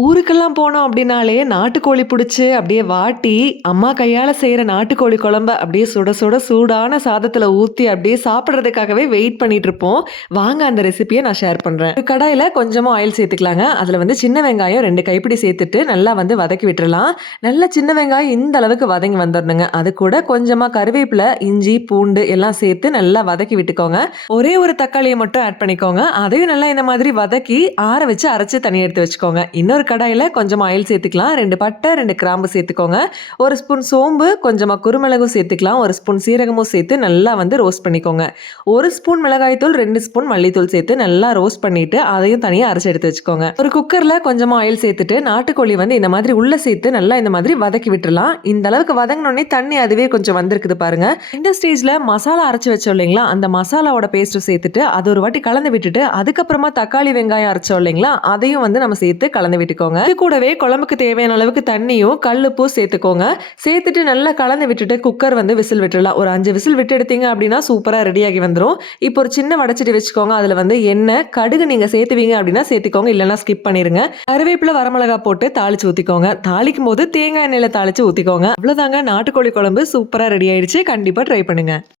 ஊருக்கெல்லாம் போனோம் அப்படின்னாலே, நாட்டுக்கோழி புடிச்சு அப்படியே வாட்டி, அம்மா கையால செய்ற நாட்டுக்கோழி குழம்ப அப்படியே சுட சுட சூடான சாதத்துல ஊத்தி அப்படியே சாப்பிடுறதுக்காகவே வெயிட் பண்ணிட்டு இருப்போம். வாங்க அந்த ரெசிபிய நான் ஷேர் பண்றேன். ஒரு கடாயில கொஞ்சமா ஆயில் சேர்த்துக்கலாங்க. அதுல வந்து சின்ன வெங்காயம் 2 கைப்பிடி சேர்த்துட்டு நல்லா வந்து வதக்கி விட்டுறலாம். நல்லா சின்ன வெங்காயம் இந்த அளவுக்கு வதங்கி வந்துரணுங்க. அது கூட கொஞ்சமா கருவேப்பில, இஞ்சி, பூண்டு எல்லாம் சேர்த்து நல்லா வதக்கி விட்டுக்கோங்க. ஒரே ஒரு தக்காளிய மட்டும் ஆட் பண்ணிக்கோங்க. அதையும் நல்லா இந்த மாதிரி வதக்கி ஆற வச்சு அரைச்சு தனியா எடுத்து வச்சுக்கோங்க. இன்னொரு கடாயில கொஞ்சமா ஆயில் சேர்த்துக்கலாம். 2 பட்டை, 2 கிராம்பு சேர்த்துக்கோங்க. 1 ஸ்பூன் சோம்பு, கொஞ்சமா குருமிளகும் சேர்த்துக்கலாம். 1 ஸ்பூன் சீரகமும் சேர்த்து நல்லா வந்து ரோஸ்ட் பண்ணிக்கோங்க. 1 ஸ்பூன் மிளகாய் தூள், 2 ஸ்பூன் மல்லித்தூள் சேர்த்து நல்லா ரோஸ்ட் பண்ணிட்டு, அதையும் தனியா அரைச்சு எடுத்து வச்சுக்கோங்க. ஒரு குக்கர்ல கொஞ்சமா ஆயில் சேர்த்துட்டு, நாட்டுக்கோழி வந்து இந்த மாதிரி உள்ள சேர்த்து நல்லா இந்த மாதிரி வதக்கி விட்டுறலாம். இந்த அளவுக்கு வதங்கினோடனே தண்ணி அதுவே கொஞ்சம் வந்திருக்குது பாருங்க. இந்த ஸ்டேஜ்ல மசாலா அரைச்சு வச்சோம் இல்லைங்களா, அந்த மசாலாவோட பேஸ்ட் சேர்த்துட்டு, அது ஒரு வாட்டி கலந்து விட்டுட்டு, அதுக்கப்புறமா தக்காளி, வெங்காயம் அரைச்சோம் இல்லைங்களா, அதையும் வந்து நம்ம சேர்த்து கலந்து விட்டுக்கோங்க. இது கூடவே குழம்புக்கு தேவையான அளவுக்கு தண்ணியும் கல்லுப்பும் சேர்த்துக்கோங்க. சேர்த்துட்டு நல்லா கலந்து விட்டுட்டு குக்கர் வந்து விசில் விட்டுறலாம். ஒரு 5 விசில் விட்டு எடுத்தீங்க அப்படின்னா சூப்பரா ரெடியாகி வந்துரும். இப்போ ஒரு சின்ன வடச்சட்டி வச்சுக்கோங்க. அதுல வந்து எண்ணெய், கடுகு நீங்க சேர்த்துவீங்க அப்படின்னா சேர்த்துக்கோங்க. இல்லைன்னா ஸ்கிப் பண்ணிருங்க. கருவேப்பிலை, வரமிளகா போட்டு தாளிச்சு ஊத்திக்கோங்க. தாளிக்கும் போது தேங்காய் எண்ணெயில தாளிச்சு ஊத்திக்கோங்க. அவ்வளவுதாங்க, நாட்டுக்கோழி குழம்பு சூப்பரா ரெடி ஆயிடுச்சு. கண்டிப்பா ட்ரை பண்ணுங்க.